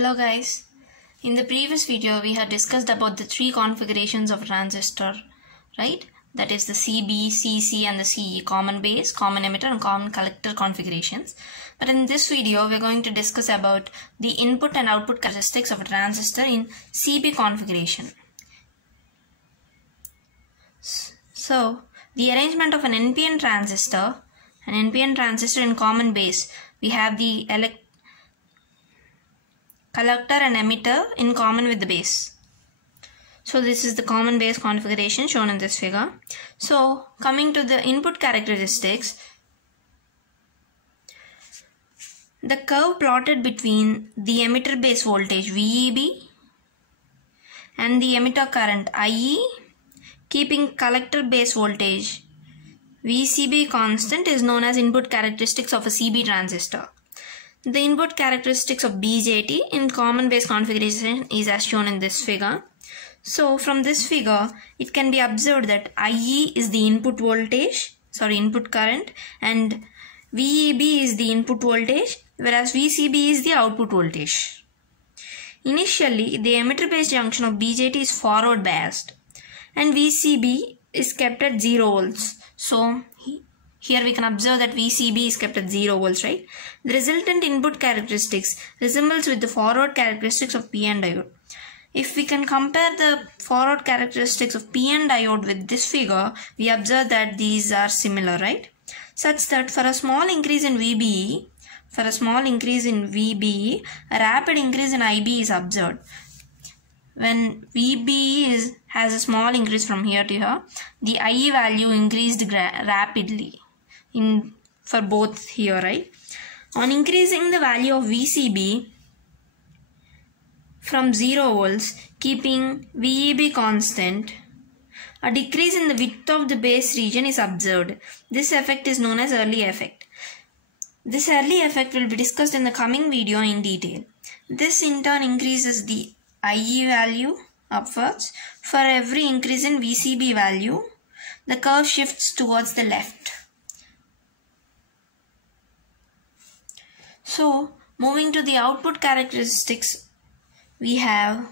Hello guys, in the previous video we had discussed about the three configurations of transistor, right? That is the CB, CC and the CE, common base, common emitter and common collector configurations. But in this video we are going to discuss about the input and output characteristics of a transistor in CB configuration. So the arrangement of an NPN transistor in common base, we have the collector and emitter in common with the base. So this is the common base configuration shown in this figure. So coming to the input characteristics, the curve plotted between the emitter base voltage VEB and the emitter current IE, keeping collector base voltage VCB constant, is known as input characteristics of a CB transistor. The input characteristics of BJT in common base configuration is as shown in this figure. So from this figure, it can be observed that IE is the input current, and VEB is the input voltage, whereas VCB is the output voltage. Initially, the emitter base junction of BJT is forward biased and VCB is kept at 0 volts. So here we can observe that VCB is kept at 0 volts, right? The resultant input characteristics resembles with the forward characteristics of PN diode. If we can compare the forward characteristics of PN diode with this figure, we observe that these are similar, right? Such that for a small increase in VBE, a rapid increase in IB is observed. When VBE has a small increase from here to here, the IE value increased rapidly for both here, right? On increasing the value of VCB from 0 volts, keeping VEB constant, a decrease in the width of the base region is observed. This effect is known as early effect. This early effect will be discussed in the coming video in detail. This in turn increases the IE value upwards. For every increase in VCB value, the curve shifts towards the left. So, moving to the output characteristics, we have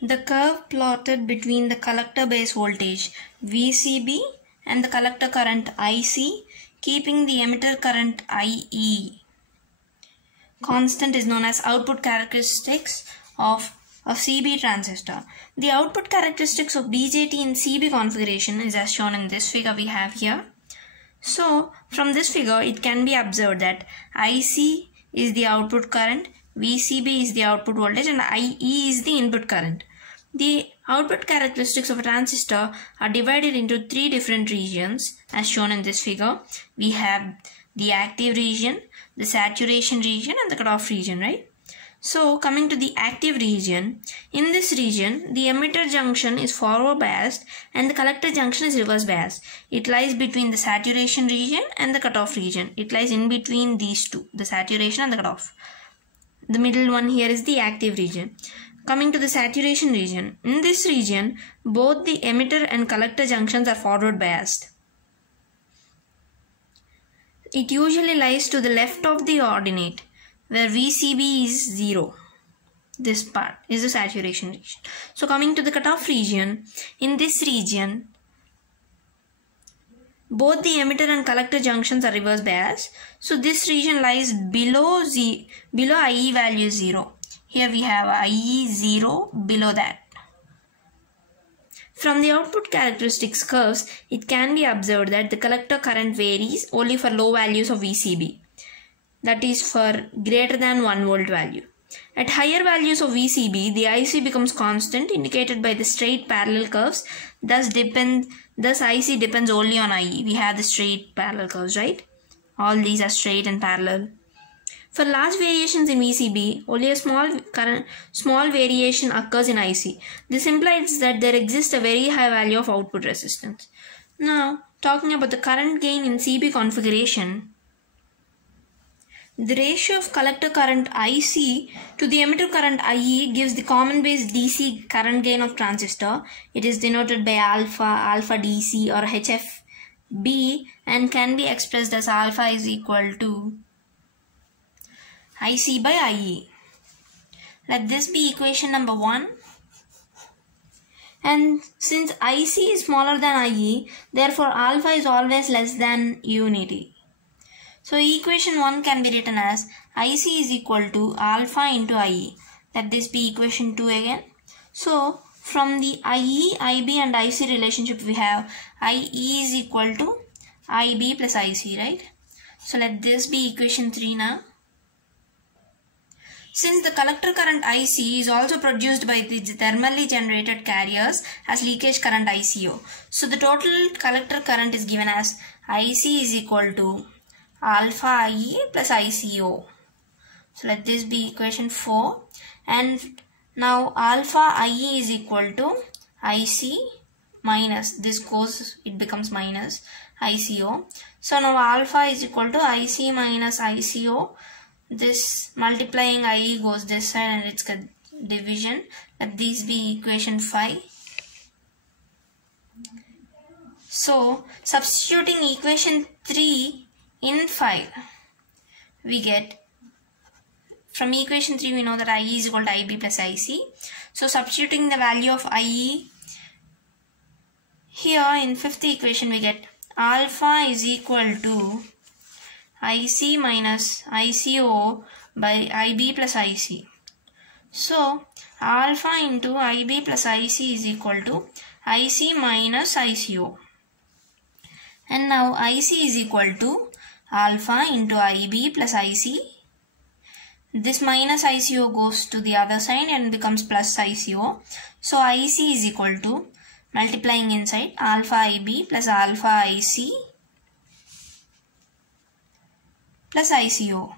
the curve plotted between the collector base voltage VCB and the collector current IC, keeping the emitter current IE constant, is known as output characteristics of a CB transistor. The output characteristics of BJT in CB configuration is as shown in this figure we have here. So from this figure it can be observed that IC is the output current, VCB is the output voltage and IE is the input current. The output characteristics of a transistor are divided into three different regions as shown in this figure. We have the active region, the saturation region and the cutoff region, right? So coming to the active region, in this region the emitter junction is forward biased and the collector junction is reverse biased. It lies between the saturation region and the cutoff region. It lies in between these two, the saturation and the cutoff. The middle one here is the active region. Coming to the saturation region, in this region both the emitter and collector junctions are forward biased. It usually lies to the left of the ordinate where VCB is 0. This part is the saturation region. So coming to the cutoff region, in this region both the emitter and collector junctions are reverse biased. So this region lies below IE value 0. Here we have IE 0 below that. From the output characteristics curves, it can be observed that the collector current varies only for low values of VCB. That is for greater than 1 volt value. At higher values of VCB, the IC becomes constant, indicated by the straight parallel curves. Thus IC depends only on IE. We have the straight parallel curves, right? All these are straight and parallel. For large variations in VCB, only a small variation occurs in IC. This implies that there exists a very high value of output resistance. Now, talking about the current gain in CB configuration, The ratio of collector current IC to the emitter current IE gives the common base DC current gain of transistor. It is denoted by alpha DC or HFB, and can be expressed as alpha is equal to IC by IE. Let this be equation number 1. And since IC is smaller than IE, therefore alpha is always less than unity. So equation 1 can be written as IC is equal to alpha into IE. Let this be equation 2 again. So from the IE, IB and IC relationship we have IE is equal to IB plus IC, right? So let this be equation 3 now. Since the collector current IC is also produced by the thermally generated carriers as leakage current ICO. So the total collector current is given as IC is equal to alpha IE plus ICO. So let this be equation 4. And now alpha IE is equal to IC minus, this goes, it becomes minus ICO. So now alpha is equal to IC minus ICO. This multiplying IE goes this side and it's a division. Let this be equation 5. So substituting equation 3 in 5, we get, from equation 3 we know that IE is equal to IB plus IC. So substituting the value of IE here in 5th equation, we get alpha is equal to IC minus ICO by IB plus IC. So alpha into IB plus IC is equal to IC minus ICO. And now IC is equal to alpha into IB plus IC. This minus ICO goes to the other side and becomes plus ICO. So IC is equal to, multiplying inside, alpha IB plus alpha IC plus ICO.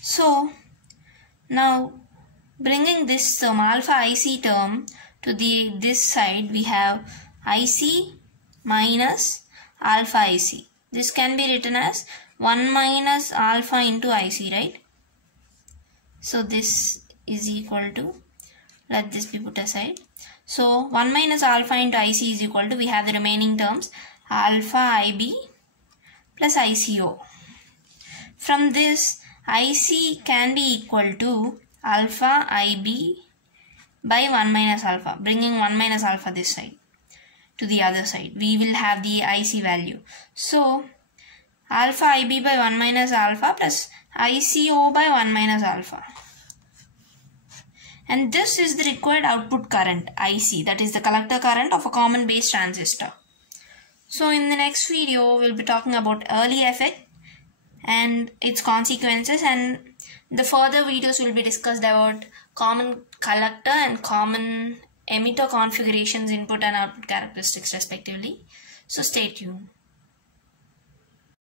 So now bringing this term, alpha IC term, to this side, we have IC minus alpha IC. This can be written as 1 minus alpha into IC, right? So this is equal to, let this be put aside. So 1 minus alpha into IC is equal to, we have the remaining terms, alpha IB plus ICO. From this, IC can be equal to alpha IB by 1 minus alpha, bringing 1 minus alpha this side to the other side. We will have the IC value. So alpha IB by 1 minus alpha plus ICO by 1 minus alpha. And this is the required output current, IC, that is the collector current of a common base transistor. So in the next video, we'll be talking about early effect and its consequences, and the further videos will be discussed about common collector and common emitter configurations, input and output characteristics respectively. So stay tuned.